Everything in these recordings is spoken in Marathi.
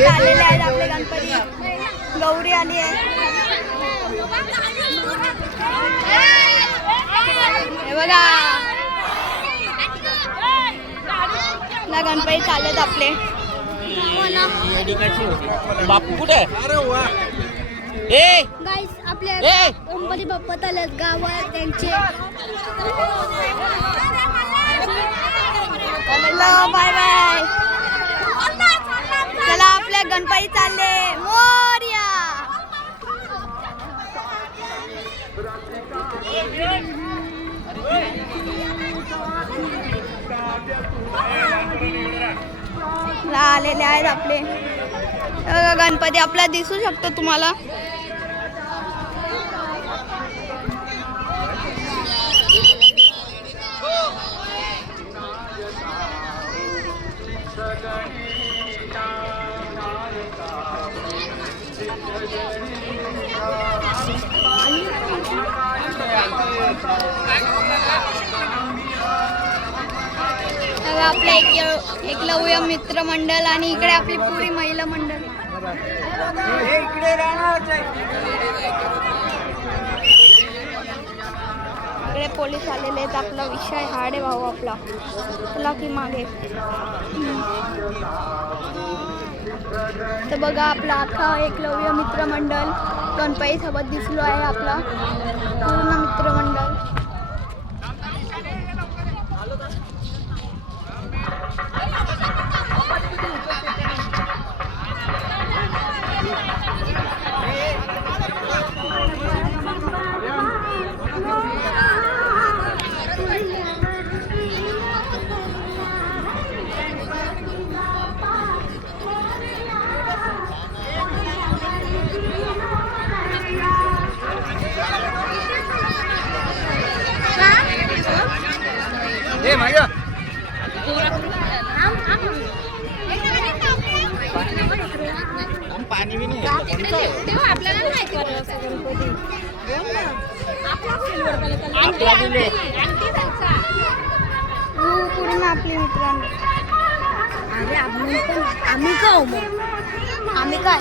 आता आलेले आहेत आपले गणपती. गौरी आली आहे. हे बघा ना गणपती चालत आपले. बापू कुठे? गाईस आपल्या गणपती बाप्पा आले गावात त्यांचे. Bye bye. चला आपल्या गणपती चालले. मोरया. आलेले आहेत आपले गणपती. आपला दिसू शकतो तुम्हाला. आपलं एकलव्य मित्र मंडळ आणि इकडे आपली पुरी महिला मंडळ. इकडे पोलीस आलेले आहेत. आपला विषय हाड आहे भाऊ आपला. तुला की मागे तर बघा आपला अख्खा एकलव्य मित्र मंडळ गणपती सोबत दिसलो आहे. आपला पूर्ण मित्रमंडळ. पाणी भी नाही पूर्ण आपली मित्रांनो. अरे आम्ही काय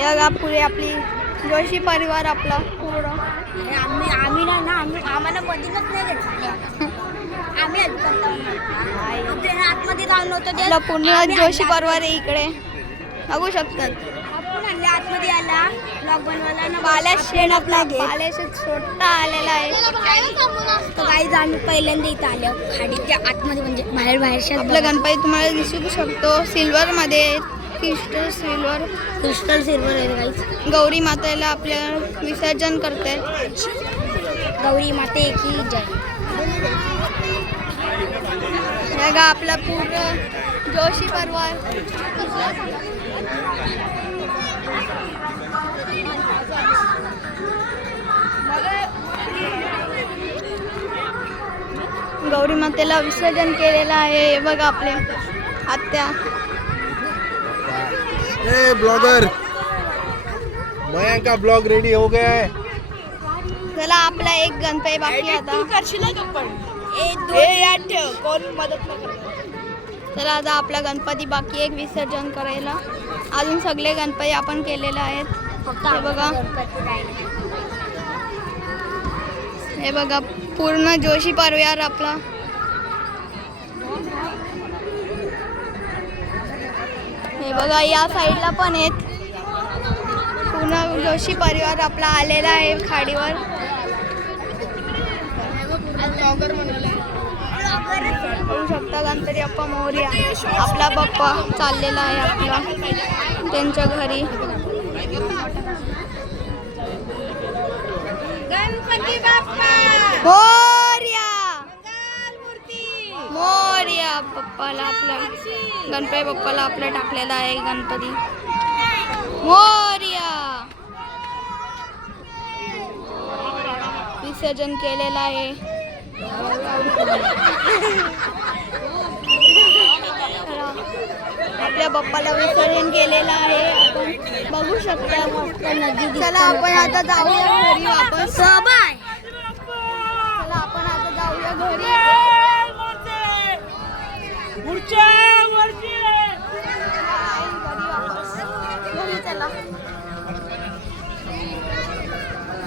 या पुढे आपली जोशी परिवार आपला पूर्ण. आम्ही नाही ना. आम्हाला मधीनच नाही घेतलं. आम्ही आतमध्ये जाऊन होतो त्याला पूर्ण जोशी परिवार आहे इकडे बघू शकतात. आपण आतमध्ये आला ब्लॉग बनवायला ना. बालेश आपला बालेश छोटा आलेला आहे. तर काही आम्ही पहिल्यांदा इथं आलो खाडीच्या आतमध्ये म्हणजे बाहेर आपलं गणपती तुम्हाला दिसू शकतो. सिल्वर मध्ये क्रिस्टल सिल्वर आहे गाईस. गौरी मातेला आपल्या विसर्जन करते. गौरी माते की जय. बघा आपला पूर्ण जोशी परिवार. गौरी मातेला विसर्जन केलेलं आहे. हे बघा आपले आत्या. ब्लॉगर मयंक का ब्लॉग रेडी हो गया है. चला आपला एक गणपती बाकी आता. कोण मदत नाही. चला आता आपला गणपती बाकी एक विसर्जन करायला. अजून सगळे गणपती आपण केलेले आहेत. हे बघा हे बघा पूर्ण जोशी परिवार आपला. हे बघा या साईडला पण आहेत. पूर्ण जोशी परिवार आपला आलेला आहे खाडीवर. होऊ शकता गणपती बाप्पा मोरया. आपला बाप्पा चाललेला आहे आपला त्यांच्या घरी. गणपती बाप्पा मोरया. मोरया बाप्पाला आपला गणपती बाप्पाला आपला टाकलेला आहे गणपती. मोरया विसर्जन केलेलं आहे. आपल्या बाप्पाला विसर्जन केलेलं आहे. आपण बघू शकता नदी. चला आपण आता जाऊया घरी वापस. चला आपण आता जाऊया घरी.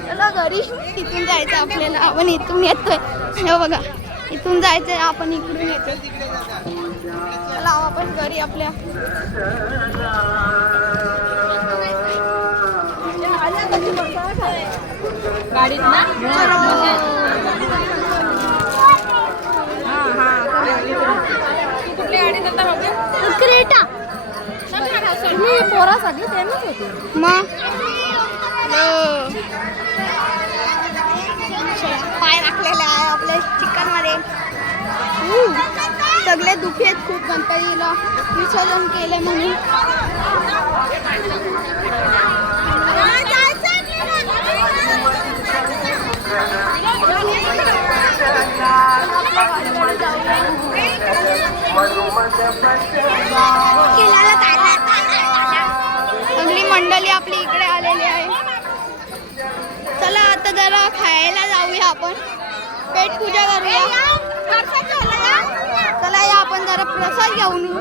चला घरी. इथून जायचं आपल्याला. आपण इथून येतोय. हे बघा इथून जायचंय आपण इकडून येतोय. चला वापस घरी आपल्या. गाडीत ना कुठली गाडी जाता बाबा क्रेटा. मी पोरासाठी त्यांनीच होती मग पाय राखलेले आहे आपल्या चिकन मध्ये. सगळे दुखी आहेत खूप गणपतीला विसर्जन केले म्हणून. सगळी मंडळी आपली इकडे आलेली आहे. चला आता जरा खायला जाऊया आपण. पेट पूजा करूया. चला या आपण जरा प्रसाद घेऊन येऊ.